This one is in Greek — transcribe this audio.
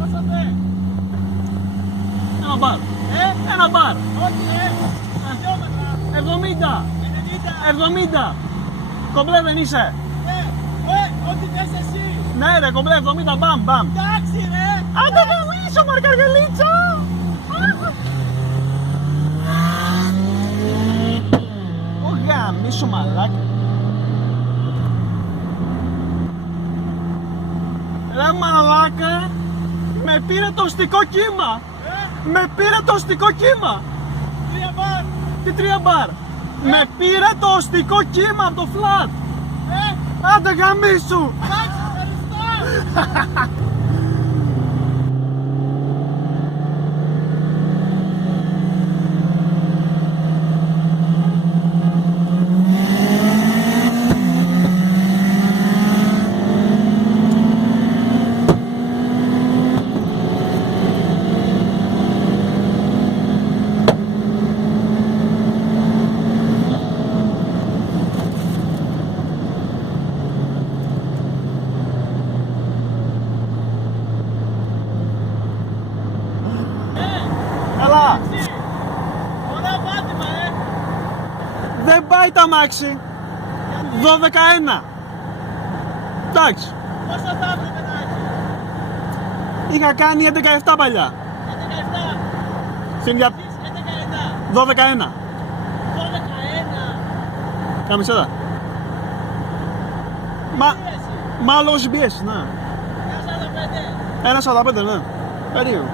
Πόσο θε? Ένα μπαρ. Ένα μπαρ. Όχι, χιλιόμετρα. 70. 90. 70. Κομπλέ δεν είσαι. Ό,τι θες εσύ. Ναι ρε, κομπλέ 70, μπαμ, μπαμ. Εντάξει ρε. Άντε να μιλήσω, μαρκαργελίτσα. Ω γαμίσου μαλάκα. Ρε μαλάκα, με πήρε το οστικό κύμα. Με πήρε το οστικό κύμα. 3 μπαρ. Τι 3 μπαρ. Με πήρε το οστικό κύμα από το φλατ. Άντε γαμίσου. Εντάξει, ευχαριστώ. Καλά. Ωραία πάτημα, Δεν πάει τα μάξι. 12-1. Εντάξει. Πόσο θα έπρεπε να έχει? Είχα κάνει 11-7 παλιά. 11-7. Στην δια... 11-9. 12-1. 12-1. Κάμισε τα. Μα λόγω GBS, ναι. 1-45. 1-45, ναι. Περίεργο.